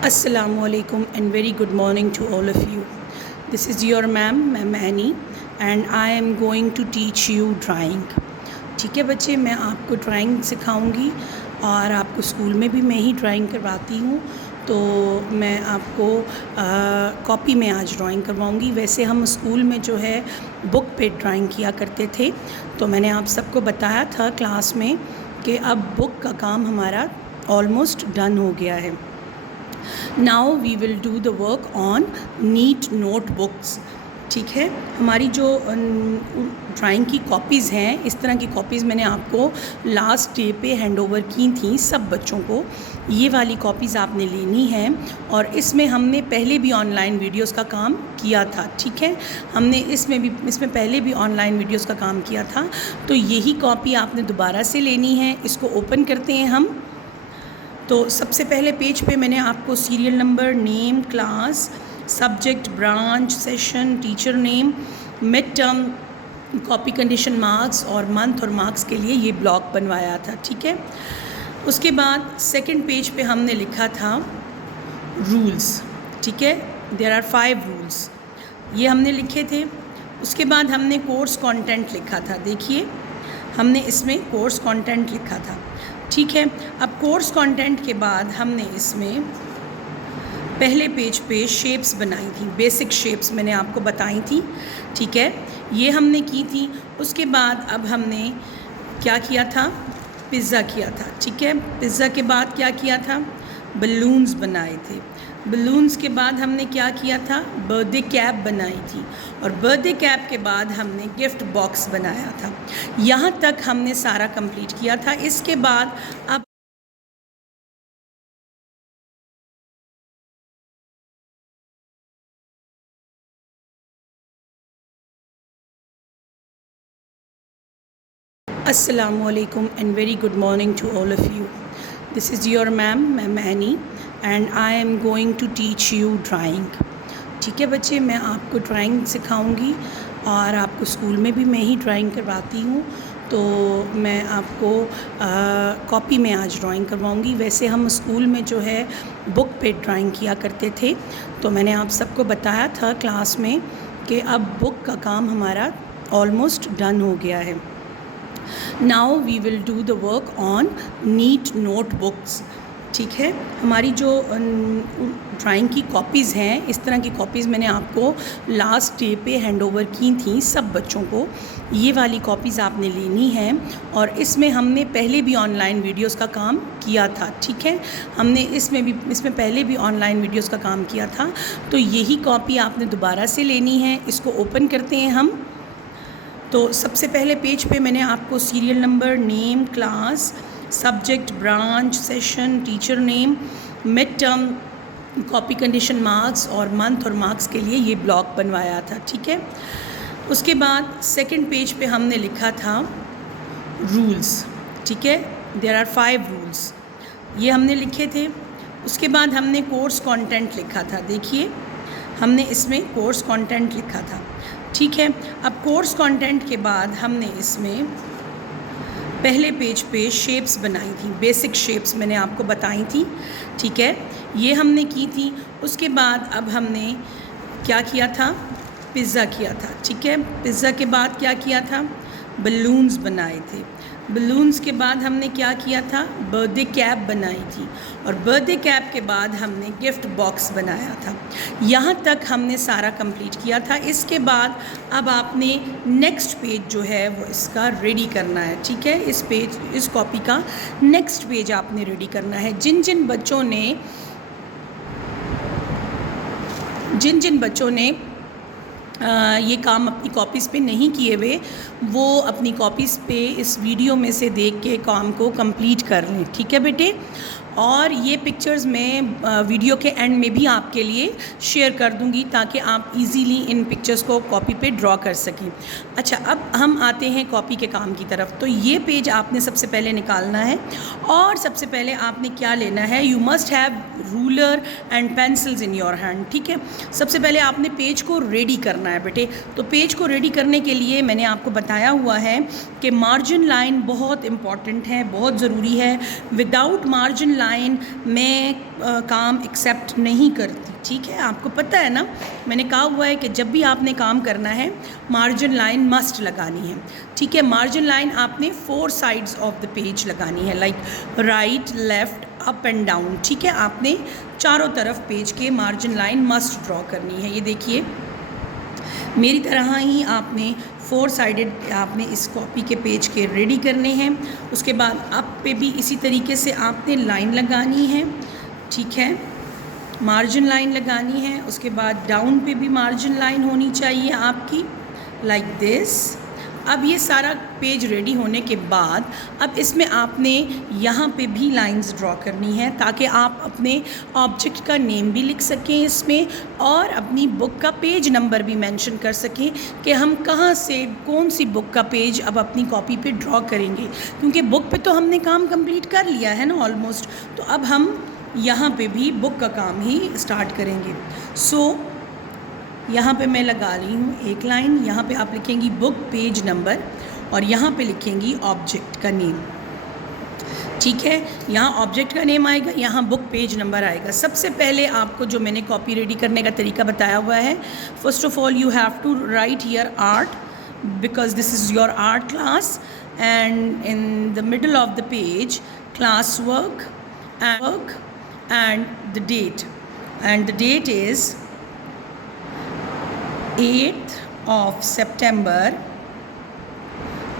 Assalamualaikum and very good morning to all of you. This is your ma'am Annie, and I am going to teach you drawing. ठीक है बच्चे, मैं आपको drawing सिखाऊंगी और आपको school में भी मैं ही ड्राइंग करवाती हूँ। तो मैं आपको कॉपी में आज ड्राइंग करवाऊंगी। वैसे हम स्कूल में जो है बुक पे ड्राइंग किया करते थे, तो मैंने आप सबको बताया था क्लास में कि अब बुक का काम हमारा ऑलमोस्ट डन हो गया है। Now we will do the work on neat notebooks. ठीक है, हमारी जो ड्राइंग की कॉपीज़ हैं, इस तरह की कॉपीज़ मैंने आपको लास्ट डे पे हैंड ओवर की थी सब बच्चों को। ये वाली कॉपीज़ आपने लेनी है और इसमें हमने पहले भी ऑनलाइन वीडियोस का काम किया था। ठीक है, हमने इसमें पहले भी ऑनलाइन वीडियोस का काम किया था। तो यही कॉपी आपने दोबारा से लेनी है। इसको ओपन करते हैं हम। तो सबसे पहले पेज पे मैंने आपको serial number, name, class, subject, branch, session, teacher name, mid term, copy condition marks और मंथ और मार्क्स के लिए ये ब्लॉक बनवाया था। ठीक है, उसके बाद सेकंड पेज पे हमने लिखा था रूल्स। ठीक है, देयर आर 5 रूल्स, ये हमने लिखे थे। उसके बाद हमने कोर्स कंटेंट लिखा था। देखिए, हमने इसमें कोर्स कंटेंट लिखा था। ठीक है, अब कोर्स कंटेंट के बाद हमने इसमें पहले पेज पे शेप्स बनाई थी, बेसिक शेप्स मैंने आपको बताई थी। ठीक है, ये हमने की थी। उसके बाद अब हमने क्या किया था, पिज़्ज़ा किया था। ठीक है, पिज़्ज़ा के बाद क्या किया था, बलून्स बनाए थे। बलून्स के बाद हमने क्या किया था, बर्थडे कैप बनाई थी। और बर्थडे कैप के बाद हमने गिफ्ट बॉक्स बनाया था। यहाँ तक हमने सारा कंप्लीट किया था। इसके बाद अब Assalamualaikum and very good morning to all of you. This is your ma'am Annie, and I am going to teach you drawing. ठीक है बच्चे, मैं आपको ड्राइंग सिखाऊंगी और आपको स्कूल में भी मैं ही ड्राइंग करवाती हूँ। तो मैं आपको कॉपी में आज ड्राइंग करवाऊंगी। वैसे हम स्कूल में जो है बुक पे ड्राइंग किया करते थे, तो मैंने आप सबको बताया था क्लास में कि अब बुक का काम हमारा ऑलमोस्ट डन हो गया है। Now we will do the work on neat notebooks. ठीक है, हमारी जो ड्राइंग की कॉपीज़ हैं, इस तरह की कॉपीज़ मैंने आपको लास्ट डे पे हैंड ओवर की थी सब बच्चों को। ये वाली कॉपीज़ आपने लेनी है और इसमें हमने पहले भी ऑनलाइन वीडियोस का काम किया था। ठीक है, हमने इसमें पहले भी ऑनलाइन वीडियोस का काम किया था। तो यही कॉपी आपने दोबारा से लेनी है। इसको ओपन करते हैं हम। तो सबसे पहले पेज पे मैंने आपको serial number, name, class, subject, branch, session, teacher name, mid term, copy condition marks और मंथ और मार्क्स के लिए ये ब्लॉक बनवाया था। ठीक है, उसके बाद सेकंड पेज पे हमने लिखा था रूल्स। ठीक है, देयर आर 5 रूल्स, ये हमने लिखे थे। उसके बाद हमने कोर्स कंटेंट लिखा था। देखिए, हमने इसमें कोर्स कंटेंट लिखा था। ठीक है, अब कोर्स कंटेंट के बाद हमने इसमें पहले पेज पे शेप्स बनाई थी, बेसिक शेप्स मैंने आपको बताई थी। ठीक है, ये हमने की थी। उसके बाद अब हमने क्या किया था, पिज़्ज़ा किया था। ठीक है, पिज़्ज़ा के बाद क्या किया था, बलून्स बनाए थे। बलून्स के बाद हमने क्या किया था, बर्थडे कैप बनाई थी। और बर्थडे कैप के बाद हमने गिफ्ट बॉक्स बनाया था। यहाँ तक हमने सारा कंप्लीट किया था। इसके बाद अब आपने नेक्स्ट पेज जो है वो इसका रेडी करना है। ठीक है, इस कॉपी का नेक्स्ट पेज आपने रेडी करना है। जिन जिन बच्चों ने ये काम अपनी कॉपीज़ पे नहीं किए हुए, वो अपनी कॉपीज़ पे इस वीडियो में से देख के काम को कंप्लीट कर लें। ठीक है बेटे, और ये पिक्चर्स मैं वीडियो के एंड में भी आपके लिए शेयर कर दूंगी ताकि आप इजीली इन पिक्चर्स को कॉपी पे ड्रॉ कर सकें। अच्छा, अब हम आते हैं कॉपी के काम की तरफ। तो ये पेज आपने सबसे पहले निकालना है और सबसे पहले आपने क्या लेना है, you must have ruler and pencils in your hand. ठीक है, सबसे पहले आपने पेज को रेडी करना है बेटे। तो पेज को रेडी करने के लिए मैंने आपको बताया हुआ है कि मार्जिन लाइन बहुत इम्पॉर्टेंट है, बहुत ज़रूरी है। विदाउट मार्जिन लाइन मैं काम एक्सेप्ट नहीं करती, ठीक है। आपको पता है ना, मैंने कहा हुआ है कि जब भी आपने काम करना है मार्जिन लाइन मस्ट लगानी है, ठीक है। मार्जिन लाइन आपने 4 साइड्स ऑफ द पेज लगानी है, like right, left, up and down, ठीक है। आपने चारों तरफ पेज के मार्जिन लाइन मस्ट ड्रॉ करनी है। ये देखिए मेरी तरह ही आपने 4 साइडेड आपने इस कॉपी के पेज के रेडी करने हैं। उसके बाद अप पे भी इसी तरीके से आपने लाइन लगानी है, ठीक है, मार्जिन लाइन लगानी है। उसके बाद डाउन पे भी मार्जिन लाइन होनी चाहिए आपकी, लाइक दिस। अब ये सारा पेज रेडी होने के बाद अब इसमें आपने यहाँ पे भी लाइंस ड्रॉ करनी है, ताकि आप अपने ऑब्जेक्ट का नेम भी लिख सकें इसमें और अपनी बुक का पेज नंबर भी मेंशन कर सकें कि हम कहाँ से कौन सी बुक का पेज अब अपनी कॉपी पे ड्रॉ करेंगे, क्योंकि बुक पे तो हमने काम कंप्लीट कर लिया है ना ऑलमोस्ट। तो अब हम यहाँ पे भी बुक का काम ही स्टार्ट करेंगे। यहाँ पे मैं लगा रही हूँ एक लाइन, यहाँ पे आप लिखेंगी बुक पेज नंबर और यहाँ पे लिखेंगी ऑब्जेक्ट का नेम, ठीक है। यहाँ ऑब्जेक्ट का नेम आएगा, यहाँ बुक पेज नंबर आएगा। सबसे पहले आपको जो मैंने कॉपी रेडी करने का तरीका बताया हुआ है, first of all you have to write here art, because this is your art class, and in the middle of the page class work and the date, and the date is 8th of September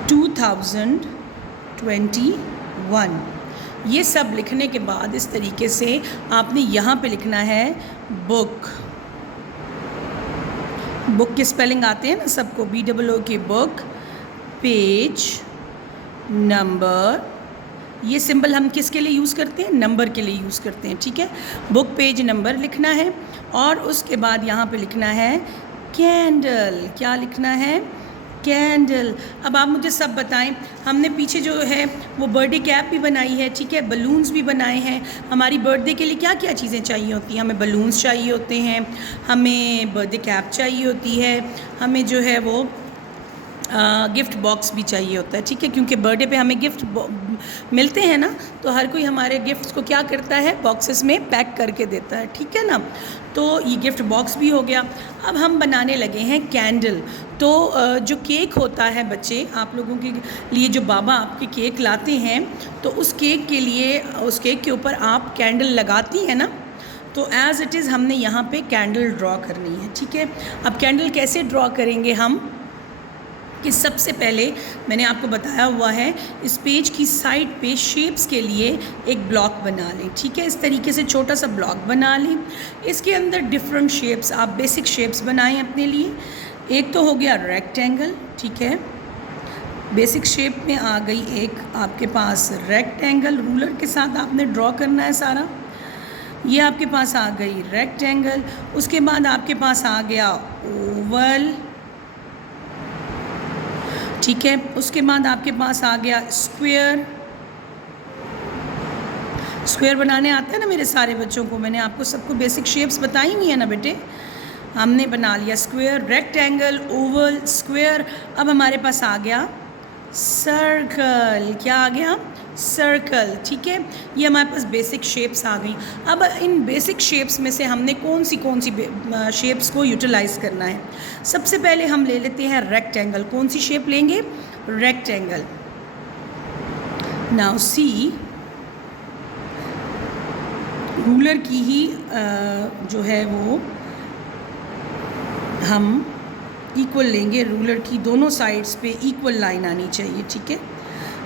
2021। ये सब लिखने के बाद इस तरीके से आपने यहाँ पे लिखना है बुक। बुक के स्पेलिंग आते हैं ना सबको, BOO के बुक, पेज नंबर, ये सिंबल हम किसके लिए यूज़ करते हैं, नंबर के लिए यूज़ करते हैं, ठीक है। बुक पेज नंबर लिखना है और उसके बाद यहाँ पे लिखना है कैंडल। क्या लिखना है, कैंडल। अब आप मुझे सब बताएं, हमने पीछे जो है वो बर्थडे कैप भी बनाई है, ठीक है, बलून्स भी बनाए हैं। हमारी बर्थडे के लिए क्या क्या चीज़ें चाहिए होती हैं, हमें बलून्स चाहिए होते हैं, हमें बर्थडे कैप चाहिए होती है, हमें जो है वो गिफ्ट बॉक्स भी चाहिए होता है, ठीक है, क्योंकि बर्थडे पे हमें गिफ्ट मिलते हैं ना, तो हर कोई हमारे गिफ्ट्स को क्या करता है, बॉक्सेस में पैक करके देता है, ठीक है ना। तो ये गिफ्ट बॉक्स भी हो गया। अब हम बनाने लगे हैं कैंडल। तो जो केक होता है बच्चे, आप लोगों के लिए जो बाबा आपके केक लाते हैं, तो उस केक के लिए, उस केक के ऊपर आप कैंडल लगाती हैं ना, तो एज़ इट इज़ हमने यहाँ पे कैंडल ड्रॉ करनी है, ठीक है। अब कैंडल कैसे ड्रॉ करेंगे हम, कि सबसे पहले मैंने आपको बताया हुआ है इस पेज की साइड पे शेप्स के लिए एक ब्लॉक बना लें, ठीक है। इस तरीके से छोटा सा ब्लॉक बना लें, इसके अंदर डिफरेंट शेप्स, आप बेसिक शेप्स बनाएं अपने लिए। एक तो हो गया रेक्टेंगल, ठीक है, बेसिक शेप में आ गई एक आपके पास रेक्टेंगल, रूलर के साथ आपने ड्रॉ करना है सारा। ये आपके पास आ गई रेक्टेंगल। उसके बाद आपके पास आ गया ओवल, ठीक है। उसके बाद आपके पास आ गया स्क्वायर। स्क्वायर बनाने आता है ना मेरे सारे बच्चों को, मैंने आपको सबको बेसिक शेप्स बताई हुई है ना बेटे। हमने बना लिया स्क्वायर, रेक्टेंगल, ओवल, स्क्वायर। अब हमारे पास आ गया सर्कल। क्या आ गया, सर्कल, ठीक है। ये हमारे पास बेसिक शेप्स आ गई। अब इन बेसिक शेप्स में से हमने कौन सी शेप्स को यूटिलाइज़ करना है। सबसे पहले हम ले लेते हैं रेक्टेंगल। कौन सी शेप लेंगे, रेक्टेंगल। नाउ सी, रूलर की ही जो है वो हम इक्वल लेंगे। रूलर की दोनों साइड्स पे इक्वल लाइन आनी चाहिए, ठीक है।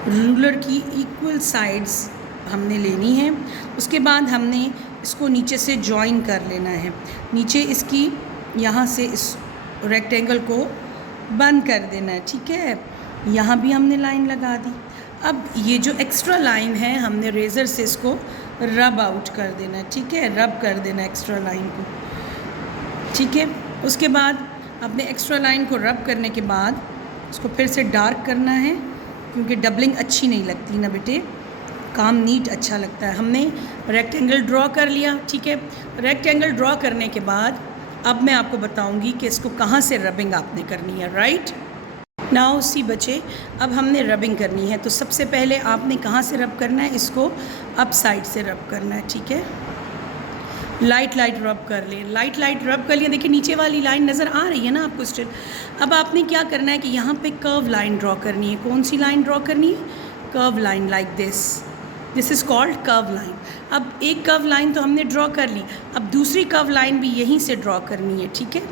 रूलर की इक्वल साइड्स हमने लेनी है। उसके बाद हमने इसको नीचे से जॉइन कर लेना है, नीचे इसकी यहाँ से इस रेक्टेंगल को बंद कर देना है, ठीक है। यहाँ भी हमने लाइन लगा दी। अब ये जो एक्स्ट्रा लाइन है हमने रेज़र से इसको रब आउट कर देना है, ठीक है, रब कर देना एक्स्ट्रा लाइन को, ठीक है। उसके बाद अपने एक्स्ट्रा लाइन को रब करने के बाद उसको फिर से डार्क करना है, क्योंकि डबलिंग अच्छी नहीं लगती ना बेटे, काम नीट अच्छा लगता है। हमने रेक्टेंगल ड्रॉ कर लिया, ठीक है। रेक्टेंगल ड्रॉ करने के बाद अब मैं आपको बताऊंगी कि इसको कहाँ से रबिंग आपने करनी है, राइट। नाउ सी बच्चे, अब हमने रबिंग करनी है। तो सबसे पहले आपने कहाँ से रब करना है, इसको अप साइड से रब करना है, ठीक है। लाइट लाइट रब कर ले, लाइट लाइट रब कर लिया। देखिए नीचे वाली लाइन नज़र आ रही है ना आपको स्टिल। अब आपने क्या करना है कि यहाँ पे कर्व लाइन ड्रॉ करनी है। कौन सी लाइन ड्रॉ करनी है? Curve line, like this is called curve line. अब एक कर्व लाइन तो हमने ड्रॉ कर ली, अब दूसरी कर्व लाइन भी यहीं से ड्रॉ करनी है, ठीक है।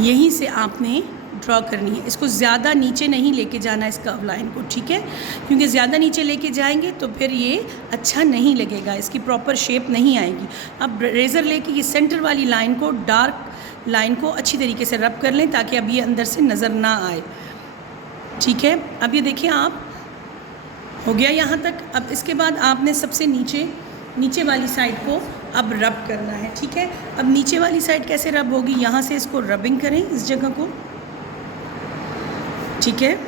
यहीं से आपने ड्रॉ करनी है। इसको ज़्यादा नीचे नहीं लेके जाना इस कर्व लाइन को, ठीक है, क्योंकि ज़्यादा नीचे लेके जाएंगे तो फिर ये अच्छा नहीं लगेगा, इसकी प्रॉपर शेप नहीं आएगी। अब रेज़र लेके ये सेंटर वाली लाइन को, डार्क लाइन को अच्छी तरीके से रब कर लें ताकि अब ये अंदर से नज़र ना आए, ठीक है। अब ये देखिए आप हो गया यहाँ तक। अब इसके बाद आपने सबसे नीचे वाली साइड को अब रब करना है, ठीक है। अब नीचे वाली साइड कैसे रब होगी, यहाँ से इसको रबिंग करें इस जगह को, ठीक है।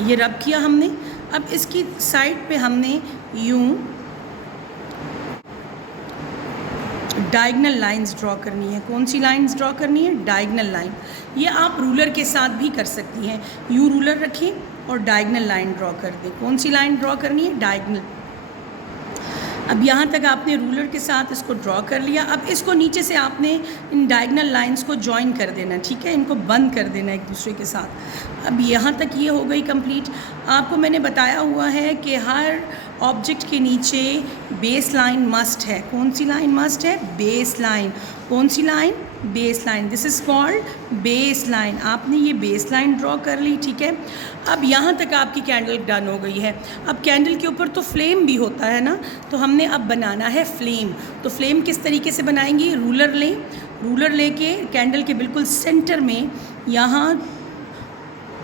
ये रब किया हमने। अब इसकी साइड पे हमने यूं डायगनल लाइंस ड्रॉ करनी है। कौन सी लाइंस ड्रॉ करनी है? Diagonal line. ये आप रूलर के साथ भी कर सकती हैं। यूं रूलर रखें और डायगनल लाइन ड्रॉ कर दें। कौन सी लाइन ड्रॉ करनी है? डायगनल। अब यहाँ तक आपने रूलर के साथ इसको ड्रॉ कर लिया। अब इसको नीचे से आपने इन डायगनल लाइंस को जॉइन कर देना, ठीक है, इनको बंद कर देना एक दूसरे के साथ। अब यहाँ तक ये हो गई कंप्लीट। आपको मैंने बताया हुआ है कि हर ऑब्जेक्ट के नीचे बेस लाइन मस्ट है। कौन सी लाइन मस्ट है? Base line. कौन सी line? Base line. This is called base line. आपने ये बेस लाइन ड्रॉ कर ली, ठीक है। अब यहाँ तक आपकी कैंडल डन हो गई है। अब कैंडल के ऊपर तो फ्लेम भी होता है ना, तो हमने अब बनाना है फ्लेम। तो फ्लेम किस तरीके से बनाएंगे? रूलर लें, रूलर लेके कैंडल के बिल्कुल सेंटर में यहाँ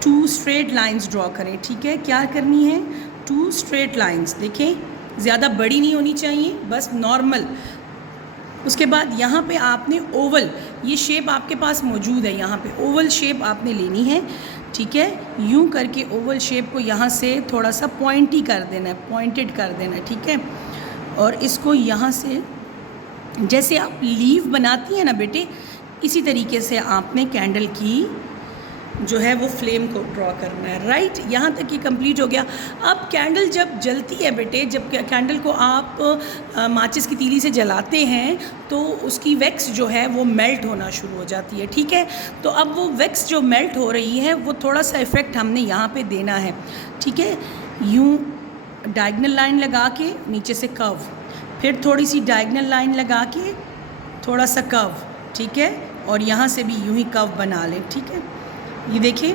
2 स्ट्रेट लाइंस ड्रॉ करें, ठीक है। क्या करनी है? 2 स्ट्रेट लाइंस। देखें ज़्यादा बड़ी नहीं होनी चाहिए, बस नॉर्मल। उसके बाद यहाँ पे आपने ओवल, ये शेप आपके पास मौजूद है, यहाँ पे ओवल शेप आपने लेनी है, ठीक है। यूं करके ओवल शेप को यहाँ से थोड़ा सा पॉइंटी कर देना है, पॉइंटेड कर देना है, ठीक है। और इसको यहाँ से जैसे आप लीव बनाती हैं ना बेटे, इसी तरीके से आपने कैंडल की जो है वो फ्लेम को ड्रॉ करना है, राइट। यहाँ तक ये कंप्लीट हो गया। अब कैंडल जब जलती है बेटे, जब कैंडल को आप माचिस की तीली से जलाते हैं तो उसकी वैक्स जो है वो मेल्ट होना शुरू हो जाती है, ठीक है। तो अब वो वैक्स जो मेल्ट हो रही है वो थोड़ा सा इफ़ेक्ट हमने यहाँ पे देना है, ठीक है। यूँ डायगनल लाइन लगा के नीचे से कर्व, फिर थोड़ी सी डायगनल लाइन लगा के थोड़ा सा कर्व, ठीक है, और यहाँ से भी यूँ ही कर्व बना लें, ठीक है। ये देखिए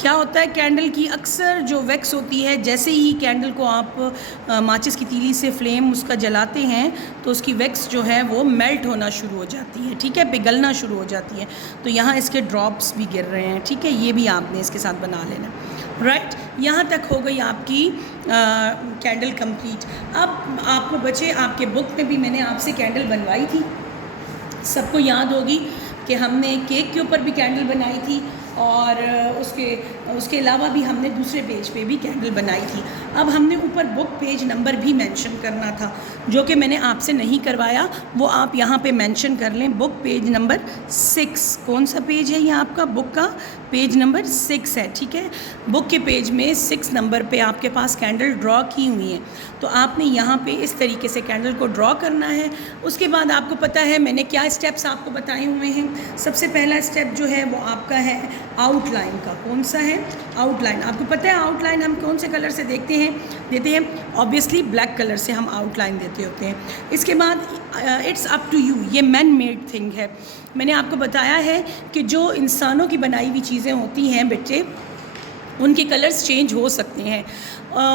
क्या होता है, कैंडल की अक्सर जो वैक्स होती है, जैसे ही कैंडल को आप माचिस की तीली से फ्लेम उसका जलाते हैं तो उसकी वैक्स जो है वो मेल्ट होना शुरू हो जाती है, ठीक है, पिघलना शुरू हो जाती है। तो यहाँ इसके ड्रॉप्स भी गिर रहे हैं, ठीक है, ये भी आपने इसके साथ बना लेना, राइट। यहाँ तक हो गई आपकी कैंडल कंप्लीट। अब आपको बचे, आपके बुक में भी मैंने आपसे कैंडल बनवाई थी, सबको याद होगी कि हमने केक के ऊपर भी कैंडल बनाई थी और उसके अलावा भी हमने दूसरे पेज पे भी कैंडल बनाई थी। अब हमने ऊपर बुक पेज नंबर भी मेंशन करना था, जो कि मैंने आपसे नहीं करवाया, वो आप यहाँ पे मेंशन कर लें। Book page number 6। कौन सा पेज है ये आपका? बुक का पेज नंबर 6 है, ठीक है। बुक के पेज में 6 नंबर पे आपके पास कैंडल ड्रॉ की हुई है, तो आपने यहाँ पे इस तरीके से कैंडल को ड्रॉ करना है। उसके बाद आपको पता है मैंने क्या स्टेप्स आपको बताए हुए हैं। सबसे पहला स्टेप जो है वो आपका है आउटलाइन का। कौन सा है? आउटलाइन। आपको पता है आउटलाइन हम कौन से कलर से देते हैं? ऑब्वियसली ब्लैक कलर से हम आउटलाइन देते होते हैं। इसके बाद इट्स अप टू यू, ये मैन मेड थिंग है। मैंने आपको बताया है कि जो इंसानों की बनाई हुई चीज़ें होती हैं बेटे, उनके कलर्स चेंज हो सकते हैं,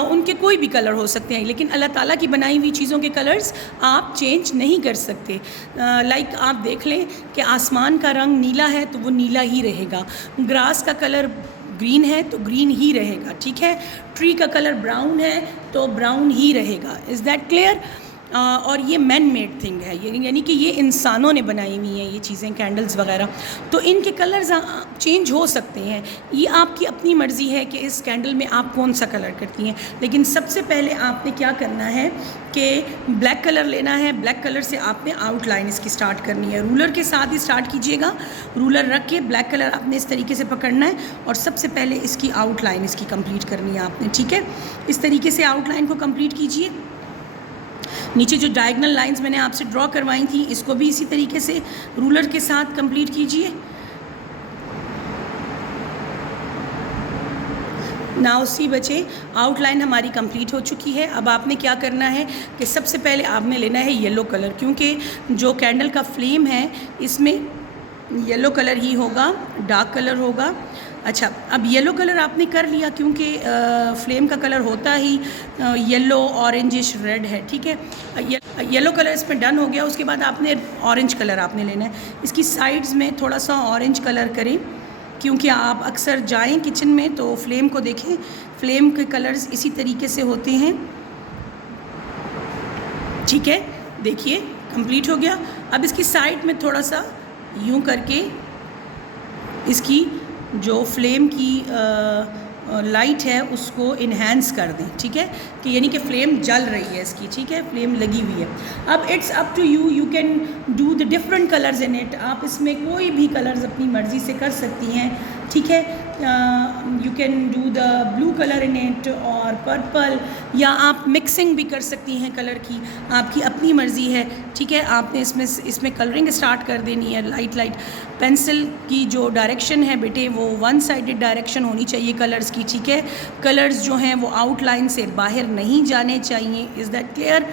उनके कोई भी कलर हो सकते हैं, लेकिन अल्लाह ताला की बनाई हुई चीज़ों के कलर्स आप चेंज नहीं कर सकते। लाइक आप देख लें कि आसमान का रंग नीला है तो वो नीला ही रहेगा, ग्रास का कलर ग्रीन है तो ग्रीन ही रहेगा, ठीक है। ट्री का कलर ब्राउन है तो ब्राउन ही रहेगा। Is that clear? और ये मैन मेड थिंग है, यानी कि ये इंसानों ने बनाई हुई हैं ये चीज़ें, कैंडल्स वगैरह। तो इनके कलर्स चेंज हो सकते हैं, ये आपकी अपनी मर्ज़ी है कि इस कैंडल में आप कौन सा कलर करती हैं। लेकिन सबसे पहले आपने क्या करना है कि ब्लैक कलर लेना है। ब्लैक कलर से आपने आउटलाइन इसकी स्टार्ट करनी है। रूलर के साथ ही स्टार्ट कीजिएगा, रूलर रख के ब्लैक कलर आपने इस तरीके से पकड़ना है और सबसे पहले इसकी आउटलाइन इसकी कंप्लीट करनी है आपने, ठीक है। इस तरीके से आउटलाइन को कंप्लीट कीजिए। नीचे जो डायगोनल लाइंस मैंने आपसे ड्रॉ करवाई थी इसको भी इसी तरीके से रूलर के साथ कंप्लीट कीजिए। नाउ सी बच्चे, आउटलाइन हमारी कंप्लीट हो चुकी है। अब आपने क्या करना है कि सबसे पहले आपने लेना है येलो कलर, क्योंकि जो कैंडल का फ्लेम है इसमें येलो कलर ही होगा, डार्क कलर होगा। अच्छा, अब येलो कलर आपने कर लिया क्योंकि फ्लेम का कलर होता ही येलो ऑरेंजिश रेड है, ठीक है। येलो कलर इसमें डन हो गया। उसके बाद आपने ऑरेंज कलर आपने लेना है। इसकी साइड्स में थोड़ा सा ऑरेंज कलर करें, क्योंकि आप अक्सर जाएं किचन में तो फ्लेम को देखें, फ्लेम के कलर्स इसी तरीके से होते हैं, ठीक है। देखिए कंप्लीट हो गया। अब इसकी साइड में थोड़ा सा यूं करके इसकी जो फ्लेम की लाइट है उसको इन्हेंस कर दें, ठीक है, कि यानी कि फ्लेम जल रही है इसकी, ठीक है, फ्लेम लगी हुई है। अब it's up to you, you can do the different colours in it. आप इसमें कोई भी कलर्स अपनी मर्ज़ी से कर सकती हैं, ठीक है। You can do the blue colour in it और पर्पल, या आप मिक्सिंग भी कर सकती हैं कलर की, आपकी अपनी मर्ज़ी है, ठीक है। आपने इसमें कलरिंग स्टार्ट कर देनी है। लाइट पेंसिल की जो डायरेक्शन है बेटे वो वन साइडेड डायरेक्शन होनी चाहिए कलर्स की, ठीक है। कलर्स जो हैं वो आउटलाइन से बाहर नहीं जाने चाहिए। इज़ दैट क्लियर,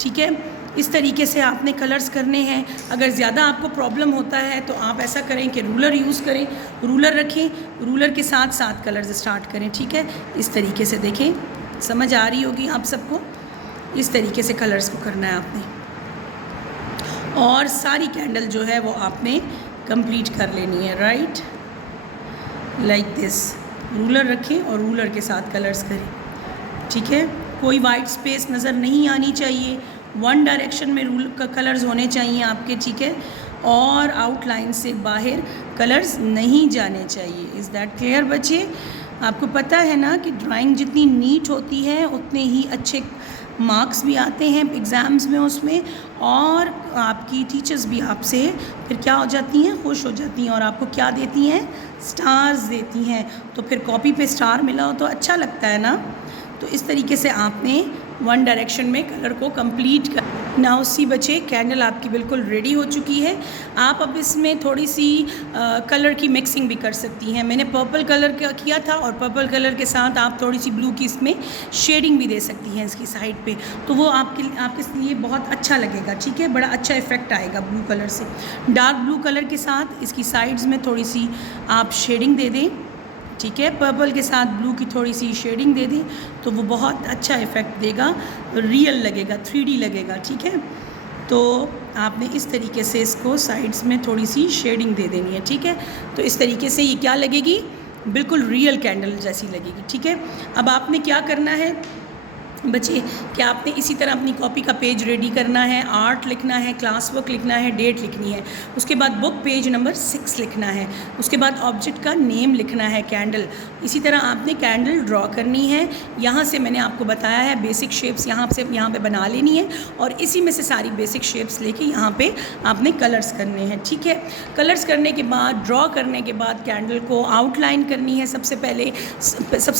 ठीक है। इस तरीके से आपने कलर्स करने हैं। अगर ज़्यादा आपको प्रॉब्लम होता है तो आप ऐसा करें कि रूलर यूज़ करें, रूलर रखें, रूलर के साथ साथ कलर्स स्टार्ट करें, ठीक है। इस तरीके से देखें, समझ आ रही होगी आप सबको। इस तरीके से कलर्स को करना है आपने, और सारी कैंडल जो है वो आपने कंप्लीट कर लेनी है, राइट, लाइक दिस। रूलर रखें और रूलर के साथ कलर्स करें, ठीक है। कोई वाइट स्पेस नज़र नहीं आनी चाहिए, वन डायरेक्शन में रूल का कलर्स होने चाहिए आपके, ठीक है, और आउटलाइन से बाहर कलर्स नहीं जाने चाहिए। इज़ दैट क्लियर बच्चे? आपको पता है ना कि ड्राइंग जितनी नीट होती है उतने ही अच्छे मार्क्स भी आते हैं एग्ज़ाम्स में उसमें, और आपकी टीचर्स भी आपसे फिर क्या हो जाती हैं, खुश हो जाती हैं, और आपको क्या देती हैं, स्टार्स देती हैं। तो फिर कॉपी पे स्टार मिला हो तो अच्छा लगता है ना। तो इस तरीके से आपने वन डायरेक्शन में कलर को कंप्लीट कर। नाउ सी बच्चे, कैंडल आपकी बिल्कुल रेडी हो चुकी है। आप अब इसमें थोड़ी सी कलर की मिक्सिंग भी कर सकती हैं। मैंने पर्पल कलर का किया था, और पर्पल कलर के साथ आप थोड़ी सी ब्लू की इसमें शेडिंग भी दे सकती हैं इसकी साइड पे, तो वो आपके लिए बहुत अच्छा लगेगा, ठीक है। बड़ा अच्छा इफ़ेक्ट आएगा ब्लू कलर से। डार्क ब्लू कलर के साथ इसकी साइड्स में थोड़ी सी आप शेडिंग दे दें, ठीक है। पर्पल के साथ ब्लू की थोड़ी सी शेडिंग दे दें तो वो बहुत अच्छा इफ़ेक्ट देगा, रियल लगेगा, 3D लगेगा, ठीक है। तो आपने इस तरीके से इसको साइड्स में थोड़ी सी शेडिंग दे देनी है, ठीक है। तो इस तरीके से ये क्या लगेगी, बिल्कुल रियल कैंडल जैसी लगेगी, ठीक है। अब आपने क्या करना है बच्चे, क्या आपने इसी तरह अपनी कॉपी का पेज रेडी करना है, आर्ट लिखना है, क्लास वर्क लिखना है, डेट लिखनी है, उसके बाद बुक पेज नंबर 6 लिखना है, उसके बाद ऑब्जेक्ट का नेम लिखना है, कैंडल। इसी तरह आपने कैंडल ड्रॉ करनी है। यहाँ से मैंने आपको बताया है बेसिक शेप्स यहाँ पे बना लेनी है, और इसी में से सारी बेसिक शेप्स लेके यहाँ पे आपने कलर्स करने हैं, ठीक है। कलर्स करने के बाद, ड्रॉ करने के बाद कैंडल को आउटलाइन करनी है। सबसे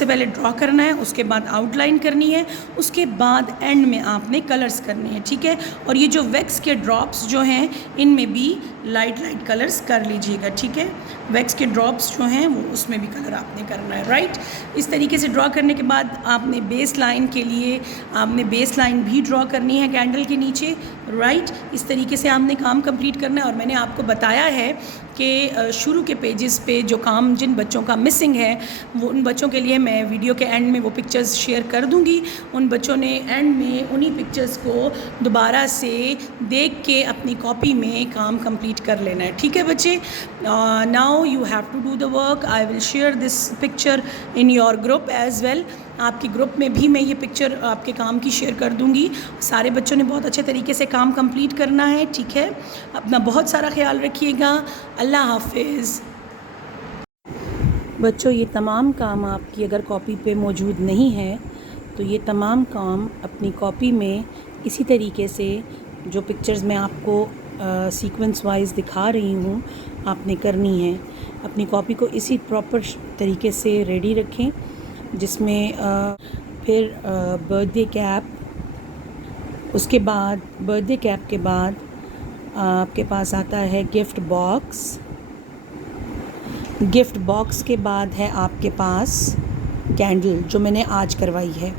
पहले ड्रॉ करना है, उसके बाद आउटलाइन करनी है, उसके बाद एंड में आपने कलर्स करने हैं, ठीक है। और ये जो वैक्स के ड्रॉप्स जो हैं इनमें भी लाइट कलर्स कर लीजिएगा, ठीक है। वैक्स के ड्रॉप्स जो हैं वो उसमें भी कलर आपने करना है, राइट। इस तरीके से ड्रॉ करने के बाद आपने बेस लाइन के लिए आपने बेस लाइन भी ड्रॉ करनी है कैंडल के नीचे, राइट। इस तरीके से आपने काम कंप्लीट करना है। और मैंने आपको बताया है कि शुरू के पेजेस पे जो काम जिन बच्चों का मिसिंग है वो उन बच्चों के लिए मैं वीडियो के एंड में वो पिक्चर्स शेयर कर दूंगी। उन बच्चों ने एंड में उन्हीं पिक्चर्स को दोबारा से देख के अपनी कॉपी में काम कंप्लीट कर लेना है, ठीक है बच्चे। Now you have to do the work. I will share this picture in your group as well. आपके ग्रुप में भी मैं ये पिक्चर आपके काम की शेयर कर दूँगी। सारे बच्चों ने बहुत अच्छे तरीके से काम कंप्लीट करना है, ठीक है। अपना बहुत सारा ख्याल रखिएगा। अल्लाह हाफिज़। बच्चों, ये तमाम काम आपकी अगर कॉपी पे मौजूद नहीं है तो ये तमाम काम अपनी कॉपी में इसी तरीके से जो पिक्चर्स मैं आपको सीक्वेंस वाइज दिखा रही हूँ आपने करनी है। अपनी कॉपी को इसी प्रॉपर तरीके से रेडी रखें, जिसमें फिर बर्थडे कैप, उसके बाद बर्थडे कैप के बाद आपके पास आता है गिफ्ट बॉक्स। गिफ्ट बॉक्स के बाद है आपके पास कैंडल, जो मैंने आज करवाई है।